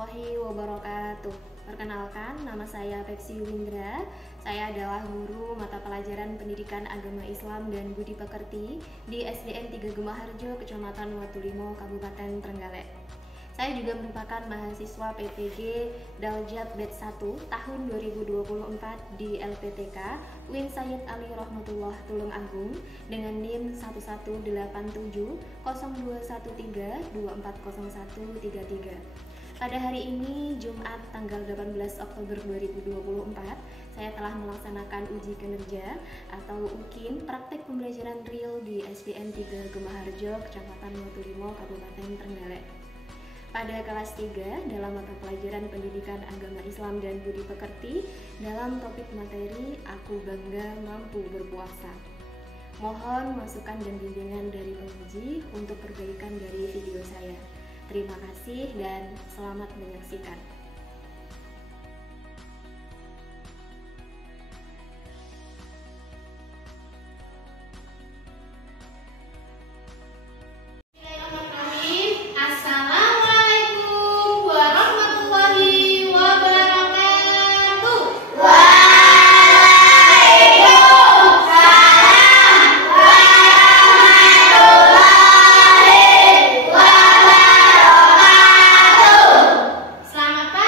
warahmatullahi wabarakatuh. Perkenalkan, nama saya Pepsi Windra. Saya adalah guru mata pelajaran Pendidikan Agama Islam dan Budi Pekerti di SDN 3 Gemaharjo, Kecamatan Watulimo, Kabupaten Trenggalek. Saya juga merupakan mahasiswa PPG Daljat Batch 1 tahun 2024 di LPTK UIN Sayyid Ali Rahmatullah Tulung Agung dengan NIM 11213240133. Pada hari ini, Jumat tanggal 18 Oktober 2024, saya telah melaksanakan uji kinerja atau UKIN praktek pembelajaran real di SDN 3 Gemaharjo, Kecamatan Watulimo, Kabupaten Trenggalek. Pada kelas 3 dalam mata pelajaran Pendidikan Agama Islam dan Budi Pekerti dalam topik materi Aku Bangga Mampu Berpuasa. Mohon masukan dan bimbingan dari penguji untuk perbaikan dari video saya. Terima kasih dan selamat menyaksikan. Assalamualaikum warahmatullahi wabarakatuh. Selamat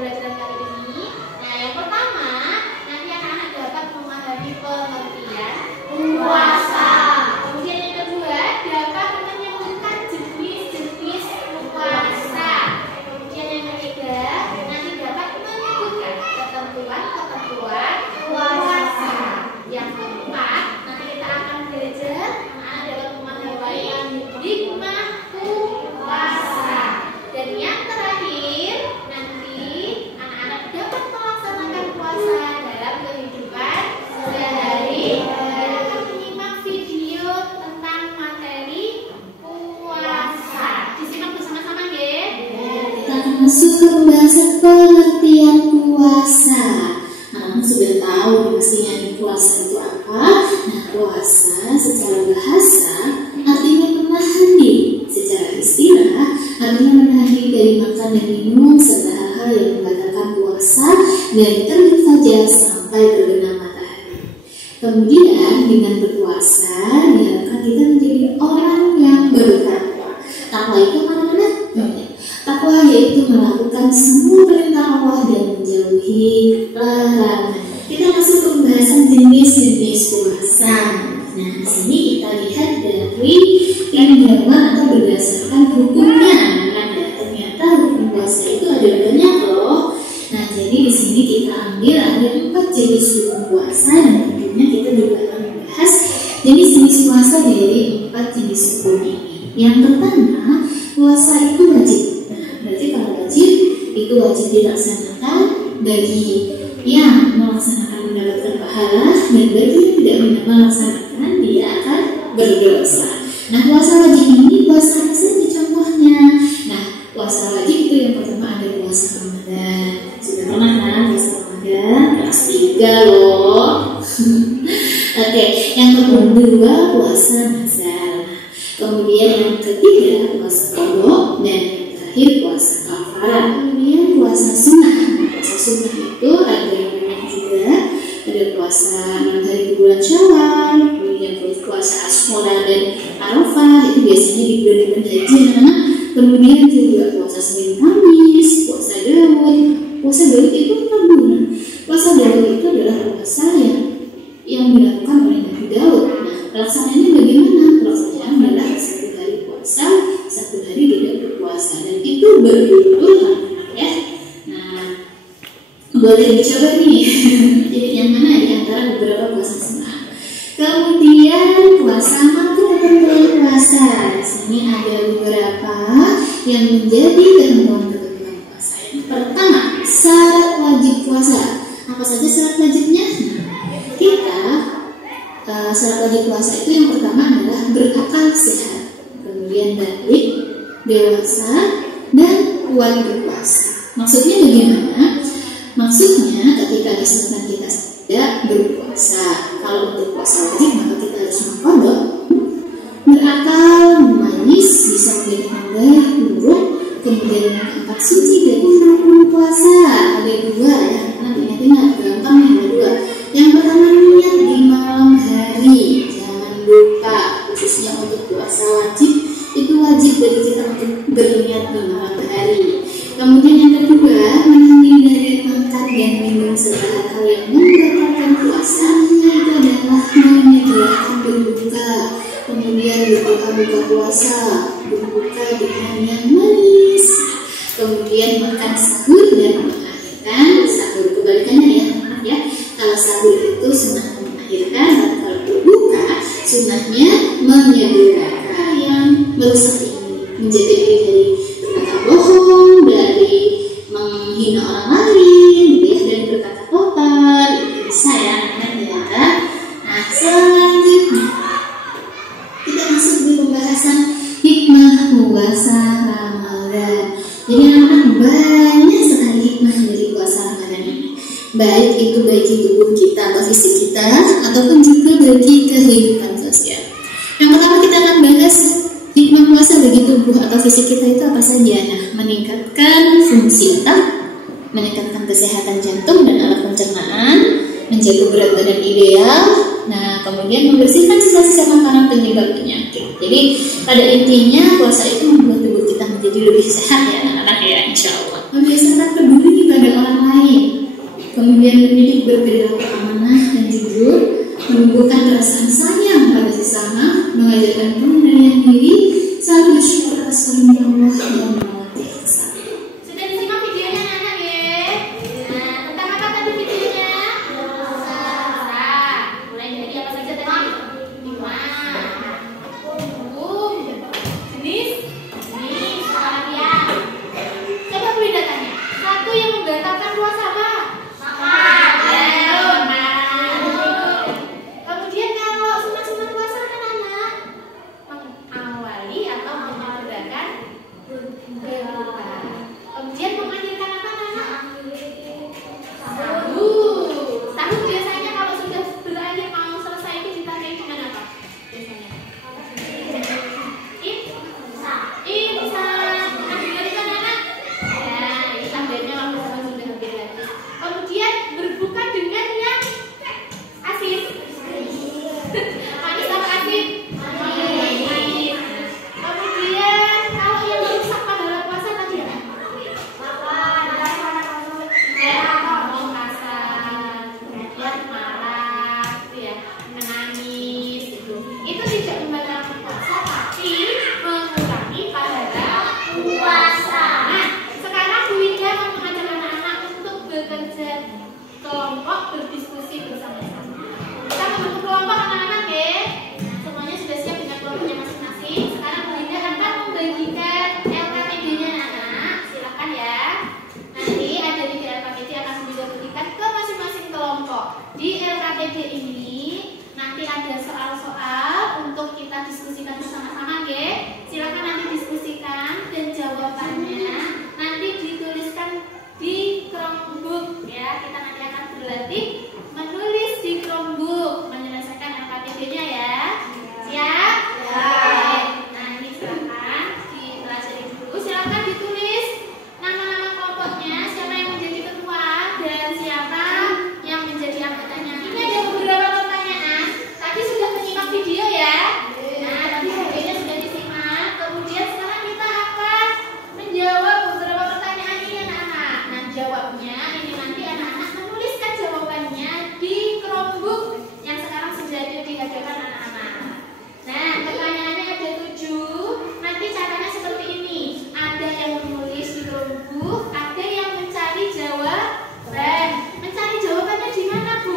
pembelajaran kali ini. Nah, yang pertama, nanti anak-anak dapat memahami pengertian puasa. Kemudian yang kedua, dapat menyebutkan jenis-jenis puasa. Kemudian yang ketiga, nanti dapat menyebutkan ketentuan-ketentuan puasa. Yang keempat, nanti kita akan belajar anak-anak dapat memahami hikmah puasa. Dan yang terakhir, nanti anak-anak dapat melaksanakan puasa dalam kehidupan sehari-hari dengan menyimak video tentang materi puasa. Disimak bersama-sama ya. Kita akan masuk ke pembahasan pengertian puasa. Anak sudah tahu pastinya puasa itu apa. Nah, puasa secara bahasa artinya menahan diri, secara istilah artinya menahan diri dari makan dan minum serta hal-hal yang membatalkan puasa dari terbit fajar sampai terbenam matahari. Kemudian dengan berpuasa diharapkan kita menjadi orang yang bertakwa. Takwa itu mana-mana? Takwa yaitu melakukan semua perintah Allah dan menjauhi larangan. Kita masuk ke pembahasan jenis-jenis puasa. Nah, di sini kita lihat dari tinjauan atau berdasarkan hukumnya. Nah, ternyata hukum puasa itu ada banyak loh. Nah, jadi di sini kita ambil ada 4 jenis hukum puasa dan tentunya kita juga akan membahas jenis-jenis puasa dari 4 jenis hukum ini. Yang pertama, puasa itu wajib. Nah, berarti kalau wajib itu wajib dilaksanakan bagi yang melaksanakan mendapatkan pahala dan bagi yang tidak melaksanakan dia akan berdosa. Nah, puasa wajib ini puasa apa saja contohnya? Nah, puasa wajib itu yang pertama ada puasa Ramadan. Sudah pernah kan puasa Ramadan? Kelas 3 loh. Oke, yang kedua puasa Nazar. Kemudian yang ketiga puasa Qadha dan yang terakhir puasa Kafarah. Kemudian puasa sunnah. Puasa sunnah itu ada yang banyak juga. Ada puasa 6 hari di bulan Syawal, kemudian puasa Asyura dan Arafah itu biasanya di bulan-bulan haji anak-anak. Kemudian juga puasa Senin Kamis, puasa Daud. Puasa Daud itu 4 bulan. Puasa Daud itu adalah puasa yang dilakukan oleh Nabi Daud. Nah, pelaksanaannya bagaimana? Pelaksanaannya adalah 1 hari puasa, 1 hari tidak berpuasa, dan itu berulang ya. Nah, boleh dicoba nih. Jadi yang mana di antara beberapa puasa sunnah. Kemudian puasa makruh ketentuan puasa. Di sini ada beberapa yang menjadi ketentuan puasa. Yang pertama, syarat wajib puasa. Apa saja syarat wajibnya? Syarat wajib puasa itu yang pertama adalah berakal sehat, kemudian balik, dewasa, dan kuat berpuasa. Maksudnya bagaimana? Maksudnya ketika misalkan kita tidak berpuasa, kalau untuk puasa wajib maka kita harus mengkodok, berakal, manis, bisa menjadikan baik, buruk, kemudian yang keempat suci dari rukun puasa. Ada 2 ya, nanti ingat gampang ya, ada 2. Yang pertama niat di malam hari, jangan lupa khususnya untuk puasa wajib itu wajib bagi kita untuk berniat di malam hari. Kemudian yang kedua, menahan diri dari makan dan minum serta hal-hal yang membatalkan puasa itu adalah menyediakan berbuka, kemudian berbuka puasa, berbuka dengan yang manis, kemudian makan sahur dan mengakhirkan sahur. Kebalikannya ya. Kalau sahur itu sunnah mengakhirkan, dan kalau berbuka sunnahnya menyegerakan yang merusak ini, menjaga diri dari berkata bohong, dari menghina orang lain, dan berkata kotor. Itu bisa ya, ternyata. Nah, selanjutnya kita masuk di pembahasan hikmah puasa Ramadan. Jadi anak-anak banyak sekali hikmah dari puasa Ramadan ini. Baik itu bagi tubuh kita atau fisik kita, ataupun juga bagi kehidupan sosial. Yang pertama kita akan bahas hikmah puasa bagi tubuh atau fisik kita itu apa saja. Nah, meningkatkan fungsi otak, meningkatkan kesehatan jantung dan alat pencernaan, menjaga berat badan ideal. Nah, kemudian membersihkan sisa-sisa makanan penyebab penyakit. Jadi pada intinya puasa itu membuat tubuh kita menjadi lebih sehat ya anak-anak ya, insya Allah. Membiasakan peduli pada kemudian mendidik berperilaku amanah dan jujur, menumbuhkan perasaan sayang pada sesama, mengajarkan pengendalian diri, selalu bersyukur atas karunia Allah dan melewati kesalahan. Sudah disimak videonya anak-anak ya? Nah, tentang apa tadi videonya? Dosa. Mulai dari apa saja tadi? 5. Hukum. Jenis. Apalagi ya? Coba beri datanya. 1 yang membatalkan puasa apa? Makan. Kemudian kalau sunat-sunat puasa anak-anak mengawali atau menyelesaikan berbuka. Kemudian mengakhirkan apa anak? Sahur. Sahur biasanya kalau sudah berakhir mau selesai itu ditandai dengan apa? Biasanya. Imsak. Mengakhirkan kan anak? Ya, ini tandanya waktu sudah hampir habis. Kemudian berbuka dengan yang asin. Manis apa asin? Manis. Kemudian kalau yang merusak pahala puasa tadi apa? Ngomong kasar, kemudian marah, gitu ya, menangis, gitu. Itu tidak membatalkan puasa, tapi mengurangi pahala puasa. Nah, sekarang Bu Winda mau mengajak anak-anak untuk bekerja kelompok, berdiskusi bersama-sama. Kita membentuk kelompok anak-anak ya. Semuanya sudah siap dengan kelompoknya masing-masing. Sekarang Bu Winda akan membagikan LKPD-nya anak-anak. Silakan ya. Nanti ada di LKPD akan Bu Winda berikan ke masing-masing kelompok. Di LKPD ini nanti ada soal-soal untuk kita diskusikan bersama-sama ya. Silakan nanti diskusikan dan jawabannya nanti dituliskan di Chromebook ya. Kita nanti akan berlatih menulis di Chromebook menyelesaikan LKPD-nya ya. Siap? Siap. Nah, ini silakan dipelajari dulu. Silakan ditulis nama-nama kelompoknya, siapa yang menjadi ketua dan siapa yang menjadi anggotanya. Ini ada beberapa pertanyaan. Tadi sudah menyimak video ya. Nah, tadi videonya sudah disimak. Kemudian sekarang kita akan menjawab beberapa pertanyaan ini anak-anak. Nah, jawabnya ini nanti anak-anak menuliskan jawabannya di Chromebook yang sekarang sudah ada di hadapan anak-anak. Nah, pertanyaannya ada 7. Nanti caranya seperti ini. Ada yang menulis di Chromebook, ada yang mencari jawaban. Mencari jawabannya di mana, Bu?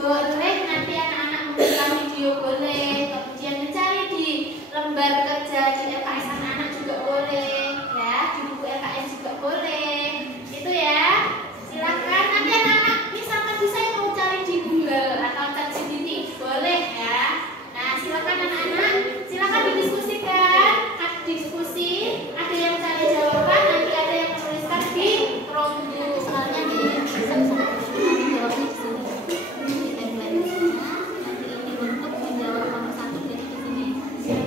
Boleh nanti anak-anak membuka video boleh. Kemudian mencari di lembar kerja di LKS anak-anak juga boleh. Ya, di buku LKS juga boleh. Itu ya. Silakan nanti anak-anak misalkan saya mau cari di Google atau ChatGPT boleh ya. Nah, silakan anak-anak, silakan didiskusikan, diskusi. Ada yang mencari jawaban, nanti ada yang menuliskan di Chromebook. Soalnya nih, jawabnya di sini. Kita mulai di sana. Nanti ini untuk menjawab nomor 1 dari sini.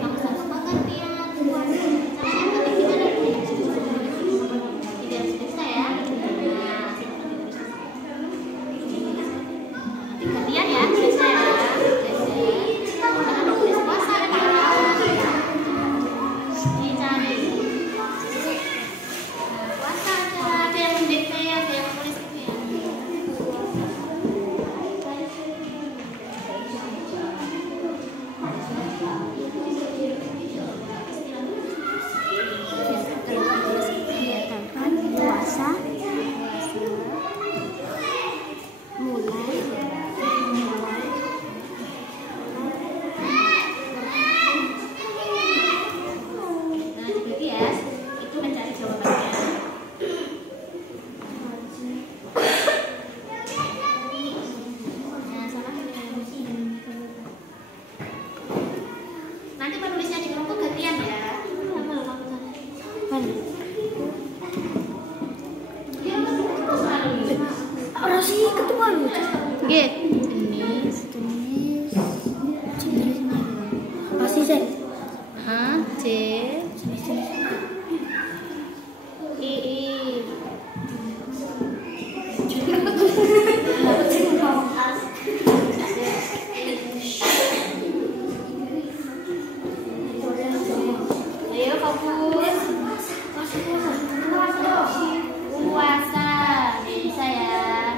Nomor 1 pengertian puasa. Cara yang penting gimana Bu? Tidak harus bisa ya. Nah, nanti gantian ya, bisa ya. Jangan tulis puasa dicari. Puasa ada yang mendikte, ada yang menulis itu ya. Puasa mulai Nah, dibagi ya, itu mencari jawabannya. Nah, salah nanti penulisnya di kelompok gantian ya. orang sih ketua lu. Nggih. Jenis pasti saya. H C I Ayo fokus. Puasa. Bisa ya.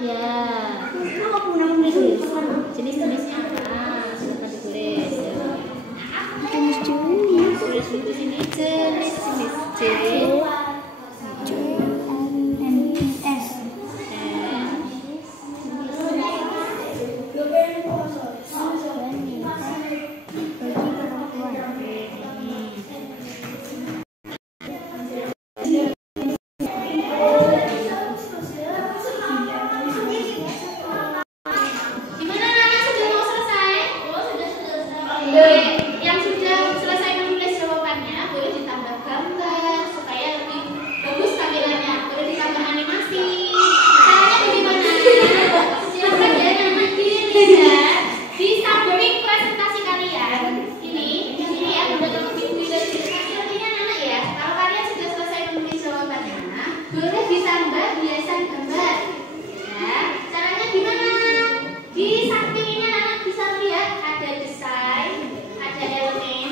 Ya. Jenis-jenisnya apa? Silakan ditulis. Tulis di sini jenis-jenis yang sudah selesai menulis jawabannya boleh ditambah gambar supaya lebih bagus tampilannya, boleh ditambah animasi. Caranya bagaimana? Silakan ya anak dilihat di samping presentasi kalian. Ini di sini ya, udah terlebih dari presentasi artinya anak ya. Kalau kalian sudah selesai menulis jawabannya, boleh ditambah hiasan gambar. Ya, caranya gimana? Di samping ini anak bisa lihat ada desain, ada elemen,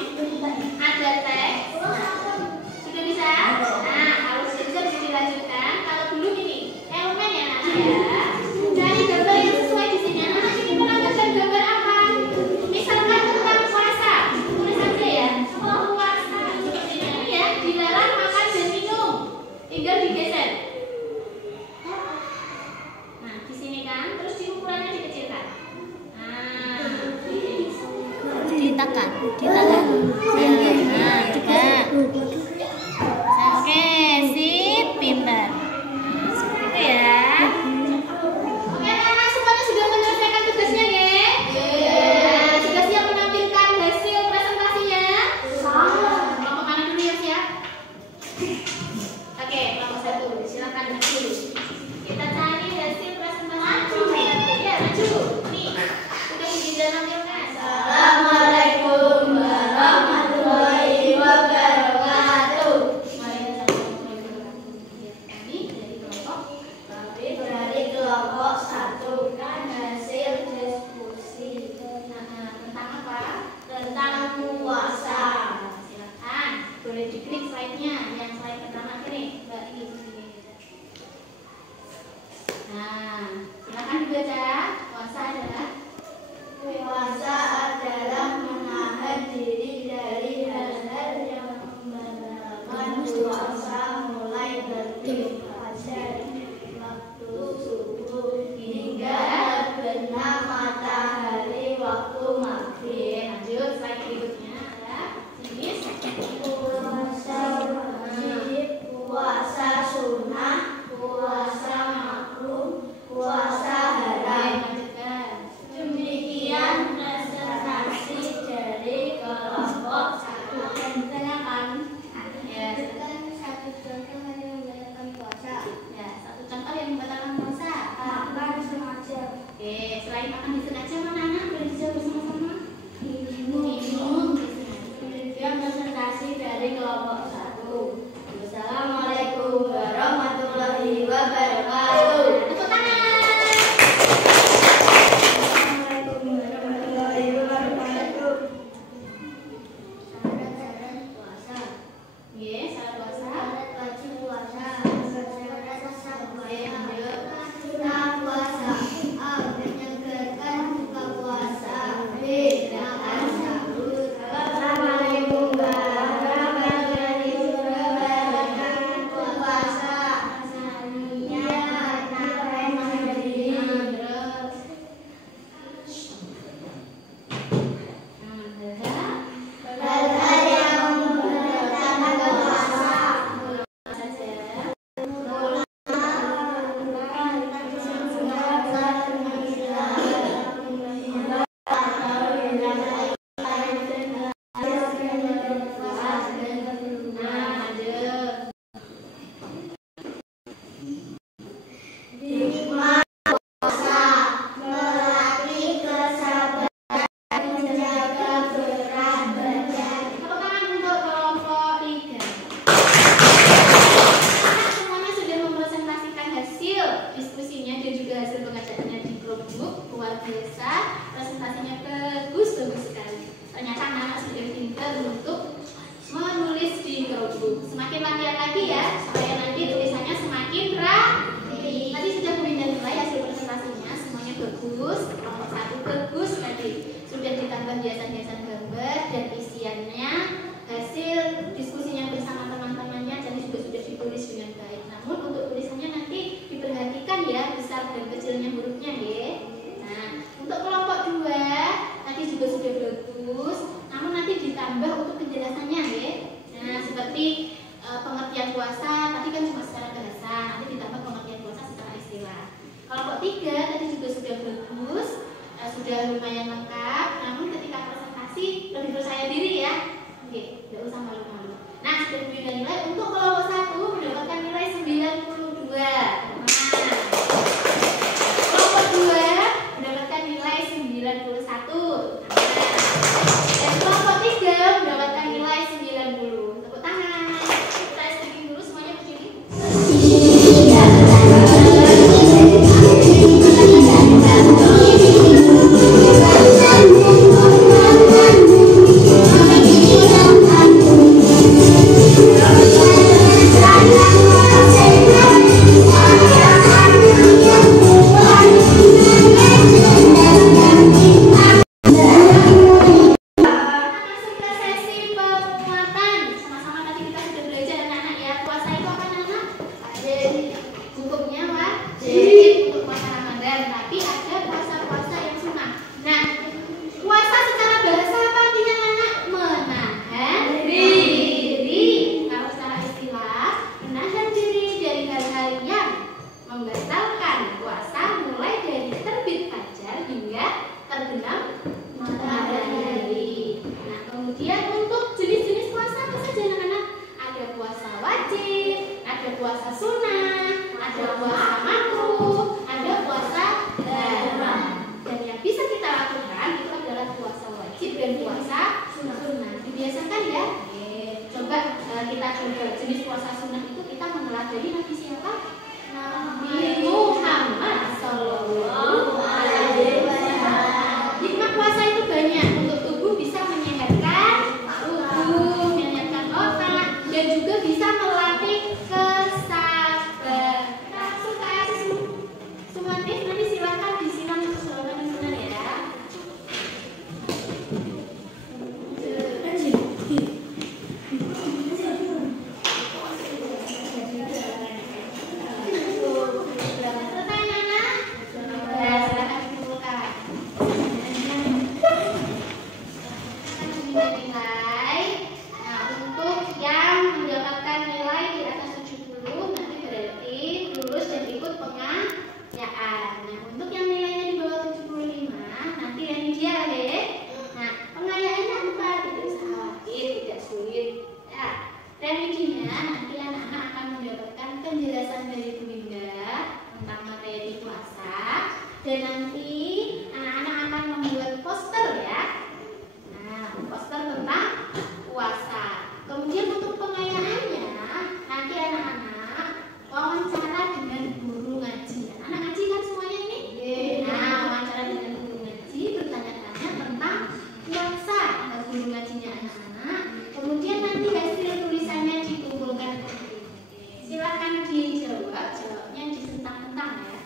ada teks. Sudah bisa? Nah, kalau sudah bisa dilanjutkan. Kalau belum ini elemen ya anak ya. Cari gambar yang sesuai di sini. Anak ini menambahkan gambar apa? Misalkan tentang puasa. Tulis aja ya. Puasa seperti ini ya. Dilarang makan dan minum. Tinggal digeser. Nah, di sini kan. Terus di ukurannya dikecilkan. Ditakan. Nah, juga. Oke, sip, pintar. Seperti itu ya. Oke, anak semuanya sudah menyelesaikan tugasnya ya? Nah, sudah siap menampilkan hasil presentasinya? Kelompok mana dulu yang siap? Oke, kelompok 1. Silakan maju. Kita cari hasil presentasi. Ya, maju. Nih, sudah sudah nampilkan. Assalamualaikum warahmatullahi wabarakatuh. Kami dari kelompok 1 kan hasil diskusi tentang apa? Tentang puasa. Silakan, boleh diklik slide-nya. Yang slide pertama ini, Mbak ini. Nah, silakan dibaca. Puasa adalah menahan diri dari hal-hal yang membatalkan puasa, mulai beribadah waktu subuh hingga terbenam matahari waktu maghrib. Lanjut slide berikutnya ada jenis puasa wajib, puasa sunnah, puasa makruh, puasa haram. Demikian presentasi dari kelompok 1. Silakan. Ya, satu contoh yang membatalkan puasa. Ya, satu contoh yang membatalkan puasa. Makan sengaja. Oke, selain makan disengaja mana anak? Boleh dijawab bersama-sama. Minum. Demikian presentasi dari kelompok 1. Wassalamualaikum warahmatullahi wabarakatuh. Tepuk tangan. Semakin latihan lagi ya, supaya nanti tulisannya semakin rapi. Tadi sudah kemudian mulai hasil Kelompok 3 tadi juga sudah bagus, sudah lumayan lengkap. Namun ketika presentasi lebih percaya diri ya. Oke, tidak usah malu-malu. Nah, sudah diberikan nilai. Untuk kelompok 1 mendapatkan nilai 92. Kelompok 2 mendapatkan nilai 91. Dan kelompok 3 mendapatkan nilai 90. Tepuk tangan. Kita speaking dulu semuanya berdiri. Dan nanti anak-anak akan membuat poster ya. Nah, poster tentang puasa. Kemudian untuk pengayaannya, nanti anak-anak wawancara dengan guru ngaji. Anak ngaji kan semuanya ini? Nah, wawancara dengan guru ngaji, bertanya-tanya tentang puasa. Ada guru ngajinya anak-anak. Kemudian nanti hasil tulisannya dikumpulkan. Silakan dijawab, jawabnya disentang-entang ya.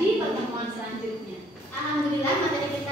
Di pertemuan selanjutnya. Alhamdulillah materi kita